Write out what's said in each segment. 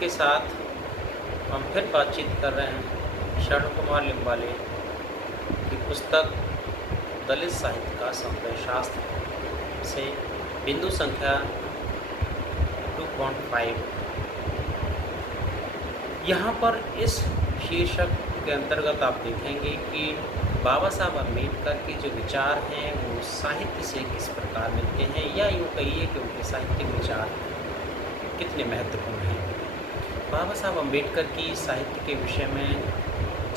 आपके साथ हम फिर बातचीत कर रहे हैं शरण कुमार लिम्बाले की पुस्तक दलित साहित्य का समुदाय शास्त्र से बिंदु संख्या 2.5। यहाँ पर इस शीर्षक के अंतर्गत आप देखेंगे कि बाबा साहब अम्बेडकर के जो विचार हैं वो साहित्य से किस प्रकार मिलते हैं, या यूँ कहिए कि उनके साहित्यिक विचार कितने महत्वपूर्ण हैं। बाबा साहब अम्बेडकर की साहित्य के विषय में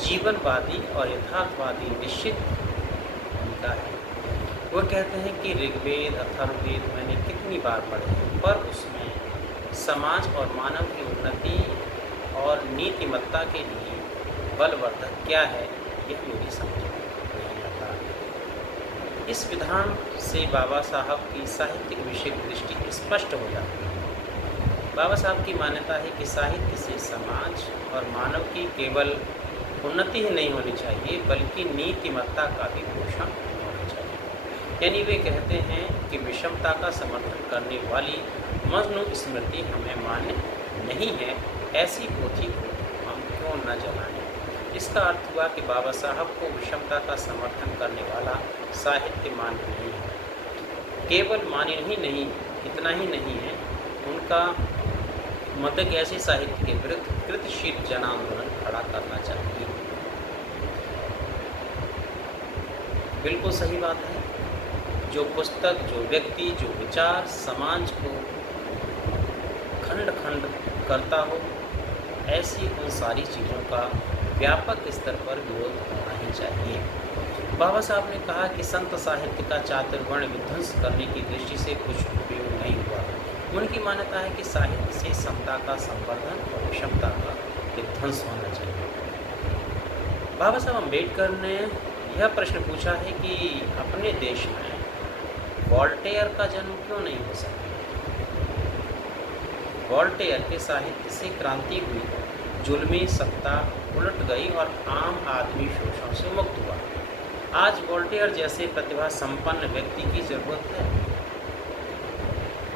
जीवनवादी और यथार्थवादी निश्चित भूमिका है। वो कहते हैं कि ऋग्वेद अथर्ववेद मैंने कितनी बार पढ़े हैं, पर उसमें समाज और मानव की उन्नति और नीतिमत्ता के लिए बलवर्धक क्या है, यह मेरी समझ में नहीं आता। इस विधान से बाबा साहब की साहित्यिक विषय दृष्टि स्पष्ट हो जाती है। बाबा साहब की मान्यता है कि साहित्य से समाज और मानव की केवल उन्नति ही नहीं होनी चाहिए, बल्कि नीतिमत्ता का भी पोषण होना चाहिए। यानी वे कहते हैं कि विषमता का समर्थन करने वाली मजनू स्मृति हमें मान्य नहीं है, ऐसी पोथी को हम क्यों न जलाएं। इसका अर्थ हुआ कि बाबा साहब को विषमता का समर्थन करने वाला साहित्य मान्य नहीं है। केवल मान्य ही नहीं, इतना ही नहीं है, उनका मदक ऐसे साहित्य के विरुद्ध कृतशील जन आंदोलन खड़ा करना चाहिए। बिल्कुल सही बात है। जो पुस्तक, जो व्यक्ति, जो विचार समाज को खंड खंड करता हो, ऐसी उन सारी चीज़ों का व्यापक स्तर पर विरोध होना ही चाहिए। बाबा साहब ने कहा कि संत साहित्य का चातुर्वर्ण विध्वंस करने की दृष्टि से कुछ उपयोग नहीं हुआ। उनकी मान्यता है कि साहित्य से समता का संवर्धन और विषमता का विध्वंस होना चाहिए। बाबा साहब अम्बेडकर ने यह प्रश्न पूछा है कि अपने देश में वॉल्टेयर का जन्म क्यों नहीं हो सका। वॉल्टेयर के साहित्य से क्रांति हुई, जुल्मी सत्ता उलट गई और आम आदमी शोषण से मुक्त हुआ। आज वॉल्टेयर जैसे प्रतिभा संपन्न व्यक्ति की जरूरत है।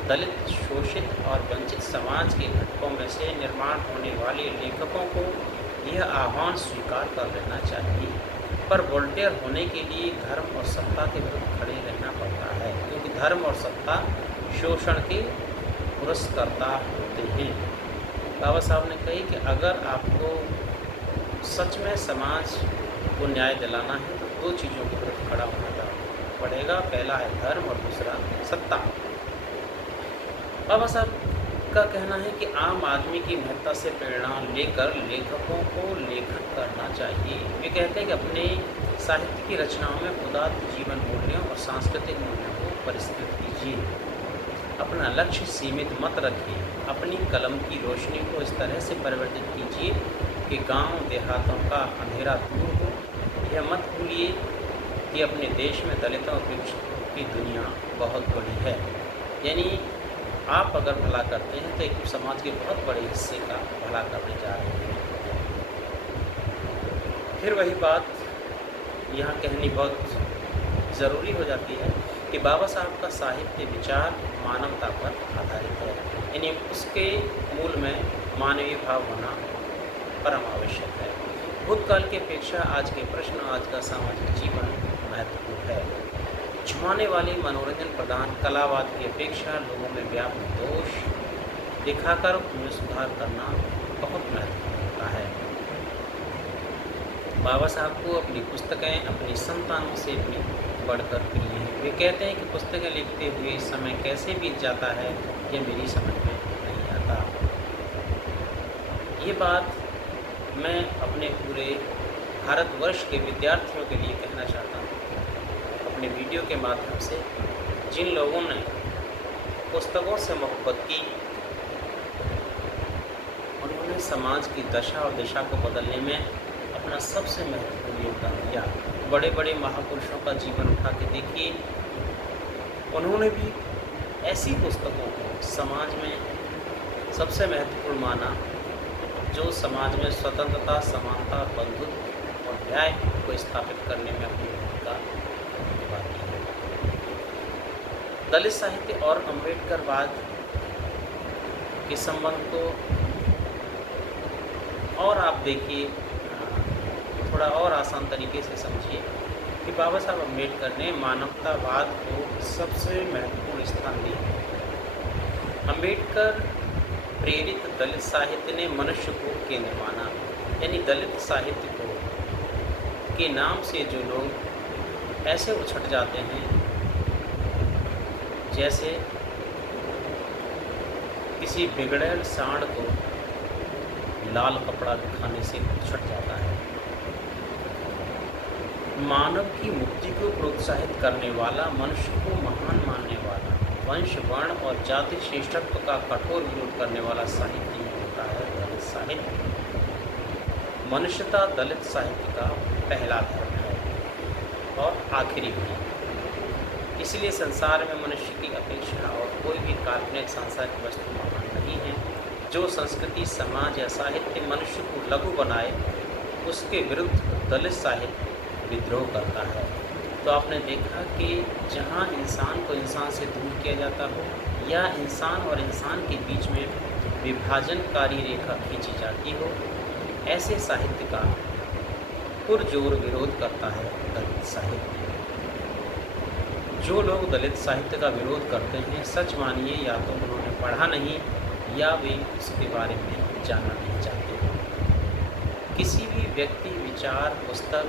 दलित, शोषित और वंचित समाज के घटकों में से निर्माण होने वाले लेखकों को यह आह्वान स्वीकार कर लेना चाहिए, पर वॉल्टेयर होने के लिए धर्म और सत्ता के विरुद्ध खड़े रहना पड़ता है, क्योंकि धर्म और सत्ता शोषण के पुरस्कर्ता होते हैं। बाबा साहब ने कही कि अगर आपको सच में समाज को न्याय दिलाना है तो दो चीज़ों के विरुद्ध खड़ा होना पड़ेगा। पहला है धर्म और दूसरा सत्ता। बाबा साहब का कहना है कि आम आदमी की महत्ता से प्रेरणा लेकर लेखकों को लेखन करना चाहिए। वे कहते हैं कि अपने साहित्य की रचनाओं में उदात्त जीवन मूल्यों और सांस्कृतिक मूल्यों को परिष्कृत कीजिए। अपना लक्ष्य सीमित मत रखिए। अपनी कलम की रोशनी को इस तरह से परिवर्तित कीजिए कि गांव देहातों का अंधेरा दूर हो। यह मत भूलिए कि अपने देश में दलितों की दुनिया बहुत बड़ी है। यानी आप अगर भला करते हैं तो एक समाज के बहुत बड़े हिस्से का भला करने जा रहे हैं। फिर वही बात यहाँ कहनी बहुत ज़रूरी हो जाती है कि बाबा साहब का साहित्य विचार मानवता पर आधारित है, यानी उसके मूल में मानवीय भाव होना परम आवश्यक है। भूतकाल की अपेक्षा आज के प्रश्न, आज का सामाजिक जीवन महत्वपूर्ण है। झुमाने वाले मनोरंजन प्रदान कलावाद की अपेक्षा लोगों में व्याप्त दोष दिखाकर उनमें सुधार करना बहुत महत्वपूर्ण होता है। बाबा साहब को अपनी पुस्तकें अपनी संतानों से भी बढ़कर प्रिय हैं। वे कहते हैं कि पुस्तकें लिखते हुए समय कैसे बीत जाता है, ये मेरी समझ में नहीं आता। ये बात मैं अपने पूरे भारतवर्ष के विद्यार्थियों के लिए कहना चाहता हूँ। अपने वीडियो के माध्यम से जिन लोगों ने पुस्तकों से मोहब्बत की, उन्होंने समाज की दशा और दिशा को बदलने में अपना सबसे महत्वपूर्ण योगदान दिया। बड़े बड़े महापुरुषों का जीवन उठा के देखिए, उन्होंने भी ऐसी पुस्तकों को समाज में सबसे महत्वपूर्ण माना जो समाज में स्वतंत्रता, समानता, बंधुत्व और न्याय को स्थापित करने में अपनी भूमिका निभाती है। दलित साहित्य और अम्बेडकरवाद के संबंध को और आप देखिए थोड़ा और आसान तरीके से समझिए कि बाबा साहब अम्बेडकर ने मानवतावाद को सबसे महत्वपूर्ण स्थान दिया। अम्बेडकर प्रेरित दलित साहित्य ने मनुष्य को केंद्र माना, यानी दलित साहित्य को के नाम से जो लोग ऐसे उछट जाते हैं जैसे किसी बिगड़ैल सांड को लाल कपड़ा दिखाने से उछट जाता है। मानव की मुक्ति को प्रोत्साहित करने वाला, मनुष्य को महान मानने वाला, वंश वर्ण और जाति श्रेष्ठत्व का कठोर विरोध करने वाला साहित्य ही होता है दलित साहित्य। मनुष्यता दलित साहित्य का पहला धर्म है और आखिरी भी। इसलिए संसार में मनुष्य की अपेक्षा और कोई भी काल्पनिक सांसारिक वस्तु महान नहीं है। जो संस्कृति, समाज या साहित्य मनुष्य को लघु बनाए, उसके विरुद्ध दलित साहित्य विद्रोह करता है। तो आपने देखा कि जहाँ इंसान को इंसान से दूर किया जाता हो या इंसान और इंसान के बीच में विभाजनकारी रेखा खींची जाती हो, ऐसे साहित्य का पुरजोर विरोध करता है दलित साहित्य। जो लोग दलित साहित्य का विरोध करते हैं, सच मानिए या तो उन्होंने पढ़ा नहीं या वे उसके बारे में जानना नहीं चाहते। किसी भी व्यक्ति, विचार, पुस्तक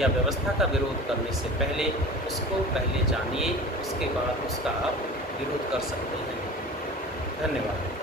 या व्यवस्था का विरोध करने से पहले उसको पहले जानिए, उसके बाद उसका आप विरोध कर सकते हैं। धन्यवाद।